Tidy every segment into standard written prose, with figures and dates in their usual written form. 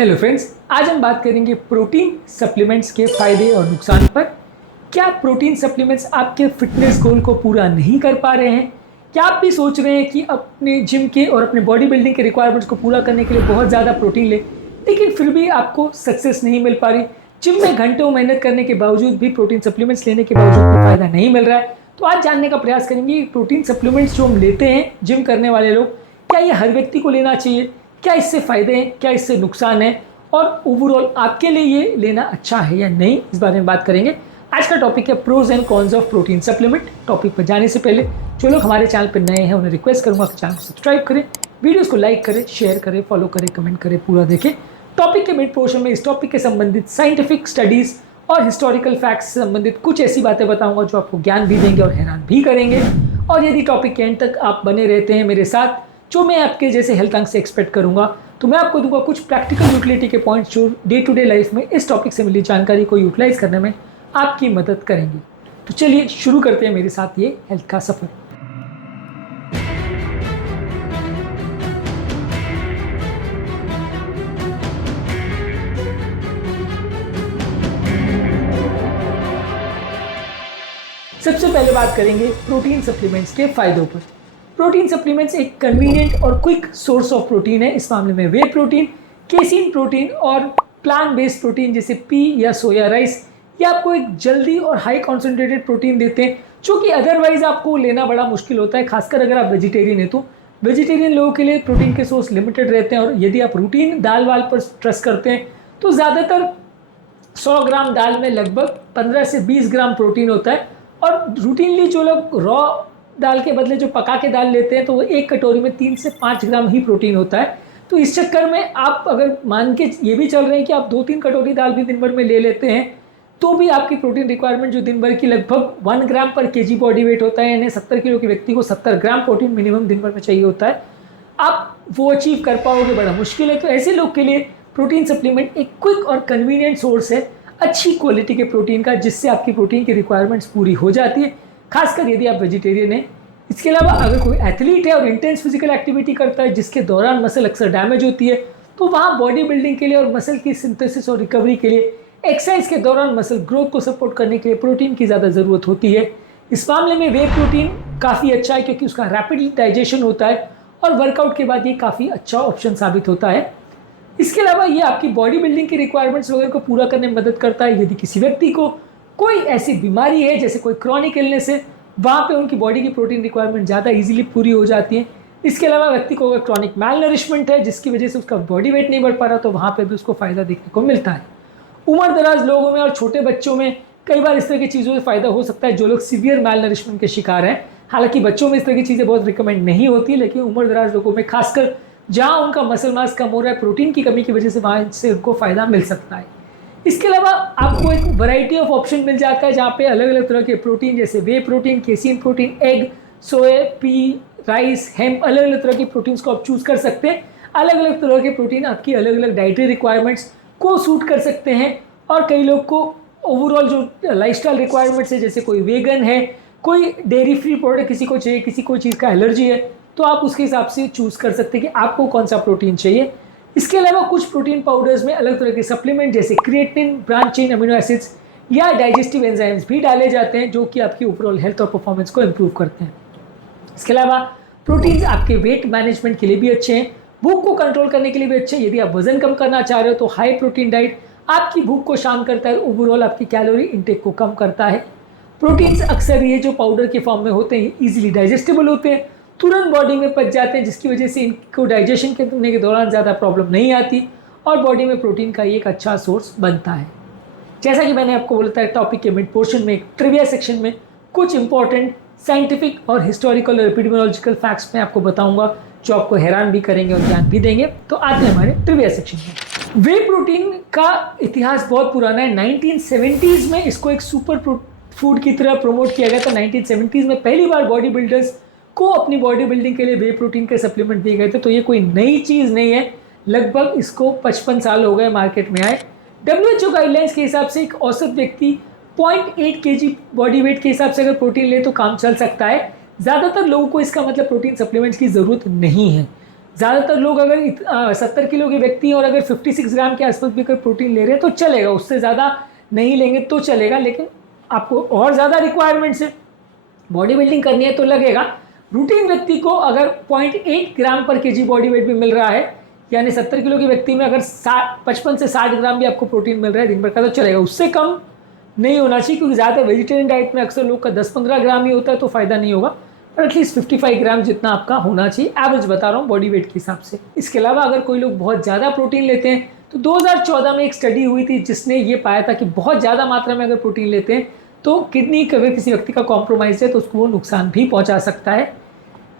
Hello friends, आज हम बात करेंगे प्रोटीन सप्लीमेंट्स के फायदे और नुकसान पर। क्या प्रोटीन सप्लीमेंट्स आपके फिटनेस गोल को पूरा नहीं कर पा रहे हैं? क्या आप भी सोच रहे हैं कि अपने जिम के और अपने बॉडी बिल्डिंग के रिक्वायरमेंट्स को पूरा करने के लिए बहुत ज़्यादा प्रोटीन ले, लेकिन फिर भी आपको सक्सेस नहीं मिल पा रही? जिम में घंटों मेहनत करने के बावजूद भी प्रोटीन सप्लीमेंट्स लेने के बावजूद भी फायदा नहीं मिल रहा है। तो आज जानने का प्रयास करेंगे प्रोटीन सप्लीमेंट्स जो हम लेते हैं जिम करने वाले लोग, क्या ये हर व्यक्ति को लेना चाहिए? क्या इससे फ़ायदे हैं, क्या इससे नुकसान है, और ओवरऑल आपके लिए ये लेना अच्छा है या नहीं, इस बारे में बात करेंगे। आज का टॉपिक है pros and cons of protein supplement. Topic पर जाने से पहले जो लोग हमारे चैनल पर नए हैं उन्हें रिक्वेस्ट करूंगा कि चैनल को सब्सक्राइब करें, वीडियोस को लाइक करें, शेयर करें, फॉलो करें, कमेंट करें, पूरा देखें। टॉपिक के मिड पोर्शन में इस टॉपिक के संबंधित साइंटिफिक स्टडीज़ और हिस्टोरिकल फैक्ट्स से संबंधित कुछ ऐसी बातें बताऊंगा जो आपको ज्ञान भी देंगे और हैरान भी करेंगे। और यदि टॉपिक के एंड तक आप बने रहते हैं मेरे साथ, जो मैं आपके जैसे हेल्थ अंक से एक्सपेक्ट करूंगा, तो मैं आपको दूंगा कुछ प्रैक्टिकल यूटिलिटी के पॉइंट्स जो डे टू डे लाइफ में इस टॉपिक से मिली जानकारी को यूटिलाइज करने में आपकी मदद करेंगे। तो चलिए शुरू करते हैं मेरे साथ ये हेल्थ का सफर। सबसे पहले बात करेंगे प्रोटीन सप्लीमेंट्स के फायदों पर। प्रोटीन सप्लीमेंट्स एक कन्वीनियंट और क्विक सोर्स ऑफ प्रोटीन है। इस मामले में वे प्रोटीन, केसीन प्रोटीन और प्लांट बेस्ड प्रोटीन जैसे पी या सोया राइस, ये आपको एक जल्दी और हाई कॉन्सेंट्रेटेड प्रोटीन देते हैं जो कि अदरवाइज आपको लेना बड़ा मुश्किल होता है, खासकर अगर आप वेजिटेरियन हैं। तो वेजिटेरियन लोगों के लिए प्रोटीन के सोर्स लिमिटेड रहते हैं, और यदि आप रूटीन दाल वाल पर ट्रस्ट करते हैं तो ज़्यादातर 100 ग्राम दाल में लगभग 15 से 20 ग्राम प्रोटीन होता है। और रूटीनली जो लोग रॉ दाल के बदले जो पका के दाल लेते हैं तो वो एक कटोरी में 3 से 5 ग्राम ही प्रोटीन होता है। तो इस चक्कर में आप अगर मान के ये भी चल रहे हैं कि आप 2-3 कटोरी दाल भी दिन भर में ले लेते हैं, तो भी आपकी प्रोटीन रिक्वायरमेंट जो दिन भर की लगभग 1 ग्राम पर केजी बॉडी वेट होता है, यानी 70 किलो के व्यक्ति को 70 ग्राम प्रोटीन मिनिमम दिन भर में चाहिए होता है, आप वो अचीव कर पाओगे बड़ा मुश्किल है। तो ऐसे लोग के लिए प्रोटीन सप्लीमेंट एक क्विक और कन्वीनियंट सोर्स है अच्छी क्वालिटी के प्रोटीन का, जिससे आपकी प्रोटीन की रिक्वायरमेंट्स पूरी हो जाती है, खासकर यदि आप वेजिटेरियन हैं। इसके अलावा अगर कोई एथलीट है और इंटेंस फिजिकल एक्टिविटी करता है जिसके दौरान मसल अक्सर डैमेज होती है, तो वहाँ बॉडी बिल्डिंग के लिए और मसल की सिंथेसिस और रिकवरी के लिए, एक्सरसाइज के दौरान मसल ग्रोथ को सपोर्ट करने के लिए प्रोटीन की ज़्यादा ज़रूरत होती है। इस मामले में वे प्रोटीन काफ़ी अच्छा है क्योंकि उसका रैपिडली डाइजेशन होता है और वर्कआउट के बाद ये काफ़ी अच्छा ऑप्शन साबित होता है। इसके अलावा ये आपकी बॉडी बिल्डिंग की रिक्वायरमेंट्स वगैरह को पूरा करने में मदद करता है। यदि किसी व्यक्ति को कोई ऐसी बीमारी है जैसे कोई क्रॉनिक इलनेस है, वहाँ पे उनकी बॉडी की प्रोटीन रिक्वायरमेंट ज़्यादा इजीली पूरी हो जाती है। इसके अलावा व्यक्ति को अगर क्रॉनिक मैलनरिशमेंट है जिसकी वजह से उसका बॉडी वेट नहीं बढ़ पा रहा, तो वहाँ पे भी उसको फ़ायदा देखने को मिलता है। उम्र दराज लोगों में और छोटे बच्चों में कई बार इस तरह की चीज़ों से फ़ायदा हो सकता है जो लोग सीवियर मैलनरिशमेंट के शिकार हैं। हालांकि बच्चों में इस तरह की चीज़ें बहुत रिकमेंड नहीं होती, लेकिन उम्र दराज लोगों में खासकर जहाँ उनका मसल मास कम हो रहा है प्रोटीन की कमी की वजह से, वहाँ से उनको फ़ायदा मिल सकता है। इसके अलावा आपको एक वैरायटी ऑफ ऑप्शन मिल जाता है जहाँ पे अलग अलग तरह के प्रोटीन जैसे वे प्रोटीन, केसीन प्रोटीन, एग, सोया, पी, राइस, हेम्प, अलग अलग तरह के प्रोटीन्स को आप चूज़ कर सकते हैं। अलग अलग तरह के प्रोटीन आपकी अलग अलग डाइटरी रिक्वायरमेंट्स को सूट कर सकते हैं। और कई लोग को ओवरऑल जो लाइफस्टाइल रिक्वायरमेंट्स है, जैसे कोई वेगन है, कोई डेयरी फ्री प्रोडक्ट किसी को चाहिए, किसी को चीज़ का एलर्जी है, तो आप उसके हिसाब से चूज़ कर सकते हैं कि आपको कौन सा प्रोटीन चाहिए। इसके अलावा कुछ प्रोटीन पाउडर्स में अलग तरह के सप्लीमेंट जैसे creatinine, branch chain amino acids या डाइजेस्टिव एंजाइम्स भी डाले जाते हैं जो कि आपकी ओवरऑल हेल्थ और परफॉर्मेंस को इम्प्रूव करते हैं। इसके अलावा प्रोटीन्स आपके वेट मैनेजमेंट के लिए भी अच्छे हैं, भूख को कंट्रोल करने के लिए भी अच्छे हैं। यदि आप वजन कम करना चाह रहे हो तो हाई प्रोटीन डाइट आपकी भूख को शांत करता है, ओवरऑल आपकी कैलोरी इंटेक को कम करता है। प्रोटीन्स अक्सर ये जो पाउडर के फॉर्म में होते हैं ईजिली डाइजेस्टेबल होते हैं, तुरंत बॉडी में पच जाते हैं, जिसकी वजह से इनको डाइजेशन करने के दौरान ज़्यादा प्रॉब्लम नहीं आती और बॉडी में प्रोटीन का एक अच्छा सोर्स बनता है। जैसा कि मैंने आपको बोला था, टॉपिक के मिड पोर्शन में एक ट्रिविया सेक्शन में कुछ इंपॉर्टेंट साइंटिफिक और हिस्टोरिकल और एपिडेमियोलॉजिकल फैक्ट्स मैं आपको बताऊंगा जो आपको हैरान भी करेंगे और ज्ञान भी देंगे। तो आते हैं हमारे ट्रिविया सेक्शन में। वे प्रोटीन का इतिहास बहुत पुराना है। 1970s में इसको एक सुपर फूड की तरह प्रमोट किया गया था। 1970s में पहली बार बॉडी बिल्डर्स को अपनी बॉडी बिल्डिंग के लिए वे प्रोटीन के सप्लीमेंट दिए गए थे। तो ये कोई नई चीज़ नहीं है, लगभग इसको 55 साल हो गए मार्केट में आए। WHO गाइडलाइंस के हिसाब से एक औसत व्यक्ति 0.8 kg बॉडी वेट के हिसाब से अगर प्रोटीन ले तो काम चल सकता है। ज़्यादातर लोगों को इसका मतलब प्रोटीन सप्लीमेंट्स की ज़रूरत नहीं है। ज़्यादातर लोग अगर 70 किलो के व्यक्ति हैं और अगर 56 ग्राम के आसपास भी अगर प्रोटीन ले रहे हैं तो चलेगा, उससे ज़्यादा नहीं लेंगे तो चलेगा। लेकिन आपको और ज़्यादा रिक्वायरमेंट्स है, बॉडी बिल्डिंग करनी है तो लगेगा। रूटीन व्यक्ति को अगर 0.8 ग्राम पर केजी बॉडी वेट भी मिल रहा है, यानी 70 किलो के व्यक्ति में अगर 55 से 60 ग्राम भी आपको प्रोटीन मिल रहा है दिन भर का तो चलेगा, उससे कम नहीं होना चाहिए। क्योंकि ज़्यादा वेजिटेरियन डाइट में अक्सर लोग का 10-15 ग्राम ही होता है तो फ़ायदा नहीं होगा, पर एटलीस्ट 55 ग्राम जितना आपका होना चाहिए, एवरेज बता रहा हूँ बॉडी वेट के हिसाब से। इसके अलावा अगर कोई लोग बहुत ज़्यादा प्रोटीन लेते हैं तो 2014 में एक स्टडी हुई थी जिसने ये पाया था कि बहुत ज़्यादा मात्रा में अगर प्रोटीन लेते हैं तो किडनी अगर किसी व्यक्ति का कॉम्प्रोमाइज़ है तो उसको वो नुकसान भी पहुँचा सकता है।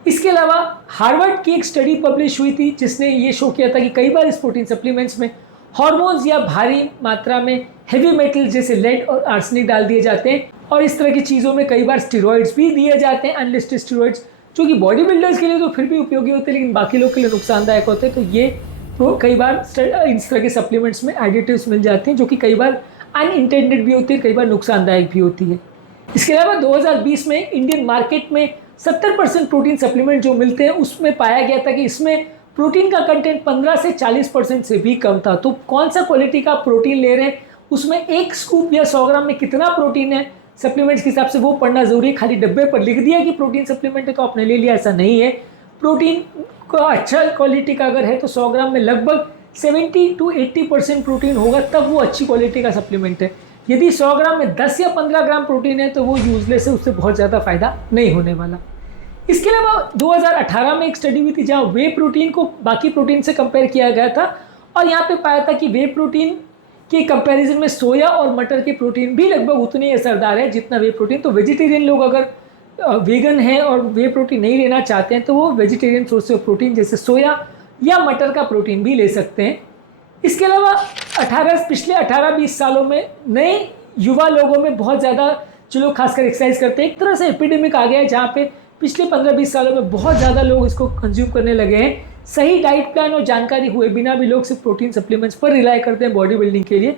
इसके अलावा हार्वर्ड की एक स्टडी पब्लिश हुई थी जिसने ये शो किया था कि कई बार इस प्रोटीन सप्लीमेंट्स में हार्मोन्स या भारी मात्रा में हेवी मेटल जैसे लेड और आर्सेनिक डाल दिए जाते हैं, और इस तरह की चीज़ों में कई बार स्टेरॉइड्स भी दिए जाते हैं, अनलिस्टेड स्टेरॉइड्स, जो कि बॉडी बिल्डर्स के लिए तो फिर भी उपयोगी होते हैं लेकिन बाकी लोग के लिए नुकसानदायक होते हैं। तो ये कई बार इस तरह के सप्लीमेंट्स में एडिटिव्स मिल जाते हैं जो कि कई बार अनइंटेंडेड भी होती है, कई बार नुकसानदायक भी होती है। इसके अलावा 2020 में इंडियन मार्केट में 70% प्रोटीन सप्लीमेंट जो मिलते हैं उसमें पाया गया था कि इसमें प्रोटीन का कंटेंट 15 से 40% से भी कम था। तो कौन सा क्वालिटी का प्रोटीन ले रहे हैं, उसमें एक स्कूप या 100 ग्राम में कितना प्रोटीन है सप्लीमेंट्स के हिसाब से वो पढ़ना जरूरी है। खाली डब्बे पर लिख दिया कि प्रोटीन सप्लीमेंट है तो आपने ले लिया, ऐसा नहीं है। प्रोटीन का अच्छा क्वालिटी का अगर है तो 100 ग्राम में लगभग 70 to 80% प्रोटीन होगा, तब वो अच्छी क्वालिटी का सप्लीमेंट है। यदि 100 ग्राम में 10 या 15 ग्राम प्रोटीन है तो वो यूजलेस है, उससे बहुत ज़्यादा फायदा नहीं होने वाला। इसके अलावा 2018 में एक स्टडी हुई थी जहाँ वे प्रोटीन को बाकी प्रोटीन से कंपेयर किया गया था, और यहाँ पे पाया था कि वे प्रोटीन के कंपैरिजन में सोया और मटर के प्रोटीन भी लगभग उतने ही असरदार है जितना वे प्रोटीन। तो वेजिटेरियन लोग अगर वेगन हैं और वे प्रोटीन नहीं लेना चाहते हैं तो वो वेजिटेरियन सोर्स ऑफ प्रोटीन जैसे सोया या मटर का प्रोटीन भी ले सकते हैं। इसके अलावा पिछले 18-20 सालों में नए युवा लोगों में बहुत ज़्यादा जो लोग खासकर एक्सरसाइज करते हैं, एक तरह से एपिडेमिक आ गया है जहाँ पे पिछले 15-20 सालों में बहुत ज़्यादा लोग इसको कंज्यूम करने लगे हैं। सही डाइट प्लान और जानकारी हुए बिना भी लोग सिर्फ प्रोटीन सप्लीमेंट्स पर रिलाई करते हैं बॉडी बिल्डिंग के लिए।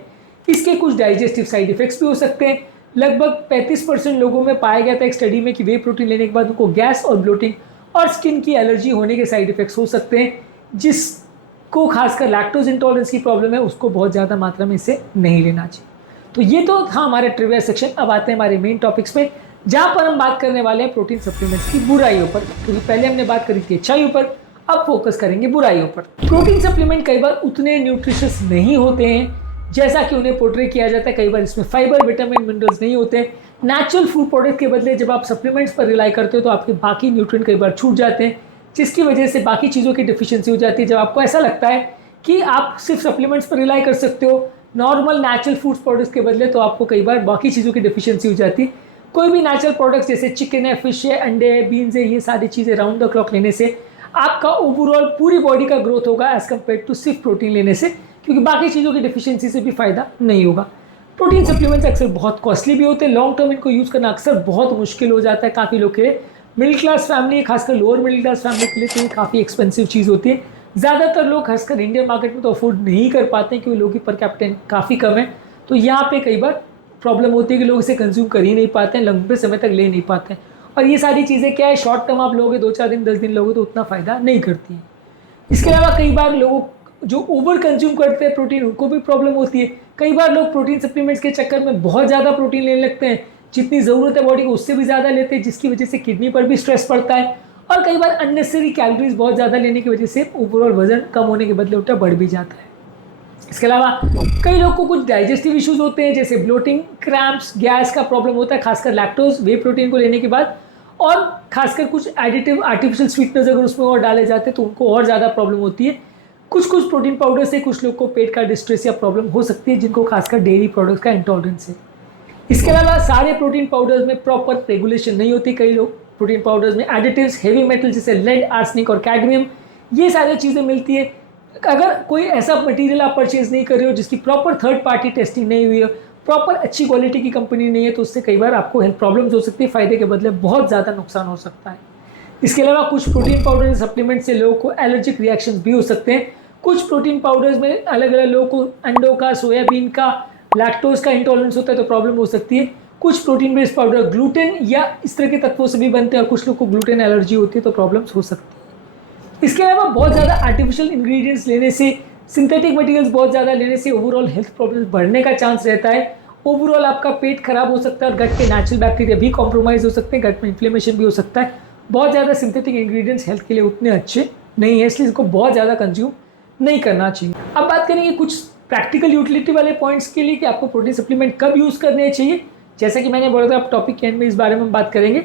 इसके कुछ डाइजेस्टिव साइड इफेक्ट्स भी हो सकते हैं। लगभग 35% लोगों में पाया गया था एक स्टडी में कि वे प्रोटीन लेने के बाद उनको गैस और ब्लोटिंग और स्किन की एलर्जी होने के साइड इफेक्ट्स हो सकते हैं। जिसको खासकर लैक्टोज इंटॉलरेंस की प्रॉब्लम है उसको बहुत ज़्यादा मात्रा में इसे नहीं लेना चाहिए। तो ये तो था हमारा ट्रिविया सेक्शन। अब आते हैं हमारे मेन टॉपिक्स में जहाँ पर हम बात करने वाले हैं प्रोटीन सप्लीमेंट्स की बुराइयों पर। क्योंकि पहले हमने बात करी थी अच्छाइयों पर, अब फोकस करेंगे बुराइयों पर। प्रोटीन सप्लीमेंट कई बार उतने न्यूट्रिशियस नहीं होते हैं जैसा कि उन्हें पोर्ट्रे किया जाता है। कई बार इसमें फाइबर, विटामिन, मिनरल्स नहीं होते हैं। नेचुरल फूड प्रोडक्ट के बदले जब आप सप्लीमेंट्स पर रिलाई करते हो तो आपके बाकी न्यूट्रिएंट कई बार छूट जाते हैं, जिसकी वजह से बाकी चीज़ों की डिफिशियंसी हो जाती है। जब आपको ऐसा लगता है कि आप सिर्फ सप्लीमेंट्स पर रिलाई कर सकते हो नॉर्मल नेचुरल फूड प्रोडक्ट्स के बदले, तो आपको कई बार बाकी चीज़ों की डिफिशियंसी हो जाती है। कोई भी नेचुरल प्रोडक्ट्स जैसे चिकन है, फिश है, अंडे है, बीन्स है, ये सारी चीज़ें राउंड द क्लॉक लेने से आपका ओवरऑल पूरी बॉडी का ग्रोथ होगा एज कम्पेयर टू सिर्फ प्रोटीन लेने से, क्योंकि बाकी चीज़ों की डिफिशियंसी से भी फायदा नहीं होगा। प्रोटीन सप्लीमेंट्स अक्सर बहुत कॉस्टली भी होते हैं, लॉन्ग टर्म इनको यूज़ करना अक्सर बहुत मुश्किल हो जाता है काफ़ी लोग के लिए। मिडिल क्लास फैमिली, खासकर लोअर मिडिल क्लास फैमिली के लिए तो ये काफ़ी एक्सपेंसिव चीज़ होती है। ज़्यादातर लोग खासकर इंडियन मार्केट में तो अफोर्ड नहीं कर पाते हैं क्योंकि लोगों की पर कैपिटा काफ़ी कम है। तो यहाँ पे कई बार प्रॉब्लम होती है कि लोग इसे कंज्यूम कर ही नहीं पाते हैं, लंबे समय तक ले नहीं पाते हैं। और ये सारी चीज़ें क्या है, शॉर्ट टर्म आप लोगे 2-4 दिन 10 दिन लोगे तो उतना फ़ायदा नहीं करती है। इसके अलावा कई बार लोगों जो ओवर कंज्यूम करते हैं प्रोटीन, उनको भी प्रॉब्लम होती है। कई बार लोग प्रोटीन सप्लीमेंट्स के चक्कर में बहुत ज़्यादा प्रोटीन लेने लगते हैं, जितनी ज़रूरत है बॉडी को उससे भी ज़्यादा लेते हैं, जिसकी वजह से किडनी पर भी स्ट्रेस पड़ता है। और कई बार अननेसेसरी कैलोरीज बहुत ज़्यादा लेने की वजह से ओवरऑल वजन कम होने के बदले उल्टा बढ़ भी जाता है। इसके अलावा कई लोग को कुछ डाइजेस्टिव इश्यूज होते हैं जैसे ब्लोटिंग, क्रैम्प्स, गैस का प्रॉब्लम होता है खासकर लैक्टोज वे प्रोटीन को लेने के बाद। और खासकर कुछ एडिटिव आर्टिफिशियल स्वीटनर्स अगर उसमें और डाले जाते हैं तो उनको और ज़्यादा प्रॉब्लम होती है। कुछ प्रोटीन पाउडर से कुछ लोग को पेट का डिस्ट्रेस या प्रॉब्लम हो सकती है जिनको खासकर डेयरी प्रोडक्ट्स का इंटॉलरेंस है। इसके अलावा सारे प्रोटीन पाउडर्स में प्रॉपर रेगुलेशन नहीं होती। कई लोग प्रोटीन पाउडर्स में एडिटिव्स, हेवी मेटल जैसे लेड, आर्सेनिक और कैडमियम, ये सारी चीज़ें मिलती है। अगर कोई ऐसा मटेरियल आप परचेज नहीं कर रहे हो जिसकी प्रॉपर थर्ड पार्टी टेस्टिंग नहीं हुई हो, प्रॉपर अच्छी क्वालिटी की कंपनी नहीं है, तो उससे कई बार आपको हेल्थ प्रॉब्लम्स हो सकती है, फ़ायदे के बदले बहुत ज़्यादा नुकसान हो सकता है। इसके अलावा कुछ प्रोटीन पाउडर सप्लीमेंट से लोगों को एलर्जिक रिएक्शंस भी हो सकते हैं। कुछ प्रोटीन पाउडर्स में अलग अलग लोगों को अंडों का, सोयाबीन का, लैक्टोज का इंटॉलरेंस होता है तो प्रॉब्लम हो सकती है। कुछ प्रोटीन बेस्ड पाउडर ग्लूटेन या इस तरह के तत्वों से भी बनते हैं और कुछ लोग को ग्लूटेन एलर्जी होती है तो प्रॉब्लम्स हो सकती है। इसके अलावा बहुत ज़्यादा आर्टिफिशियल इंग्रेडिएंट्स लेने से, सिंथेटिक मटेरियल्स बहुत ज़्यादा लेने से ओवरऑल हेल्थ प्रॉब्लम्स बढ़ने का चांस रहता है। ओवरऑल आपका पेट खराब हो सकता है और गट के नेचुरल बैक्टीरिया भी कॉम्प्रोमाइज़ हो सकते हैं, गट में इन्फ्लेमेशन भी हो सकता है। बहुत ज़्यादा सिंथेटिक इंग्रेडिएंट्स हेल्थ के लिए उतने अच्छे नहीं है, इसलिए इसको बहुत ज़्यादा कंज्यूम नहीं करना चाहिए। अब बात करेंगे कुछ प्रैक्टिकल यूटिलिटी वाले पॉइंट्स के लिए कि आपको प्रोटीन सप्लीमेंट कब यूज़ करने चाहिए। जैसा कि मैंने बोला था, आप टॉपिक के एंड में इस बारे में बात करेंगे।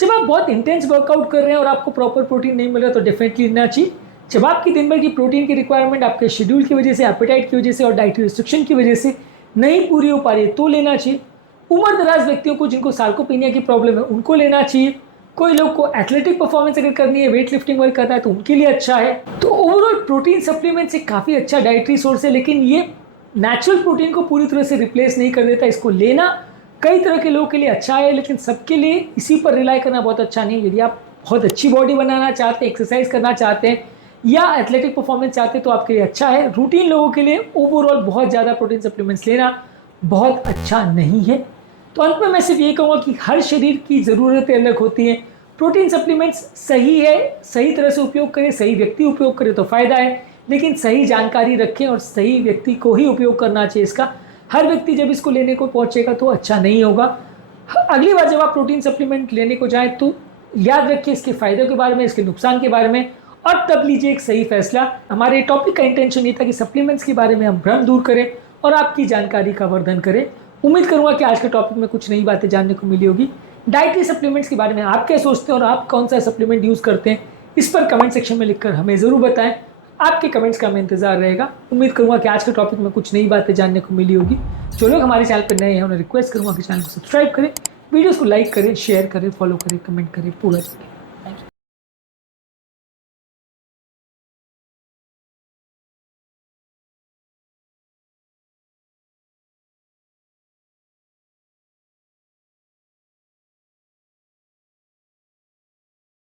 जब आप बहुत इंटेंस वर्कआउट कर रहे हैं और आपको प्रॉपर प्रोटीन नहीं मिल रहा तो डेफिनेटली लेना चाहिए। जब आपकी दिन भर की प्रोटीन की रिक्वायरमेंट आपके शेड्यूल की वजह से, एपेटाइट की वजह से और डाइटरी रिस्ट्रिक्शन की वजह से नहीं पूरी हो पा रही है तो लेना चाहिए। उम्र दराज व्यक्तियों को जिनको सार्कोपीनिया की प्रॉब्लम है उनको लेना चाहिए। कोई लोग को एथलेटिक परफॉर्मेंस अगर करनी है, वेट लिफ्टिंग वर्क करना है तो उनके लिए अच्छा है। तो ओवरऑल प्रोटीन सप्लीमेंट्स एक काफ़ी अच्छा डाइटरी सोर्स है, लेकिन ये नेचुरल प्रोटीन को पूरी तरह से रिप्लेस नहीं कर देता। इसको लेना कई तरह के लोगों के लिए अच्छा है, लेकिन सबके लिए इसी पर रिलाई करना बहुत अच्छा नहीं है। यदि आप बहुत अच्छी बॉडी बनाना चाहते हैं, एक्सरसाइज करना चाहते हैं या एथलेटिक परफॉर्मेंस चाहते हैं तो आपके लिए अच्छा है। रूटीन लोगों के लिए ओवरऑल बहुत ज़्यादा प्रोटीन सप्लीमेंट्स लेना बहुत अच्छा नहीं है। तो अंत में मैं सिर्फ ये कहूँगा कि हर शरीर की ज़रूरतें अलग होती हैं। प्रोटीन सप्लीमेंट्स सही है, सही तरह से उपयोग करें, सही व्यक्ति उपयोग करे तो फ़ायदा है, लेकिन सही जानकारी रखें और सही व्यक्ति को ही उपयोग करना चाहिए इसका। हर व्यक्ति जब इसको लेने को पहुँचेगा तो अच्छा नहीं होगा। अगली बार जब आप प्रोटीन सप्लीमेंट लेने को जाएँ तो याद रखिए इसके फ़ायदों के बारे में, इसके नुकसान के बारे में, और तब लीजिए एक सही फैसला। हमारे टॉपिक का इंटेंशन ये था कि सप्लीमेंट्स के बारे में हम भ्रम दूर करें और आपकी जानकारी का वर्धन करें। उम्मीद करूंगा कि आज के टॉपिक में कुछ नई बातें जानने को मिली होगी। डाइटरी सप्लीमेंट्स के बारे में आप क्या सोचते हैं और आप कौन सा सप्लीमेंट यूज़ करते हैं, इस पर कमेंट सेक्शन में लिखकर हमें ज़रूर बताएं। आपके कमेंट्स का हमें इंतजार रहेगा। उम्मीद करूंगा कि आज के टॉपिक में कुछ नई बातें जानने को मिली होगी। जो लोग हमारे चैनल पर नए हैं उन्हें रिक्वेस्ट करूंगा कि चैनल को सब्सक्राइब करें, वीडियोज़ को लाइक करें, शेयर करें, फॉलो करें, कमेंट करें, पूरा करें।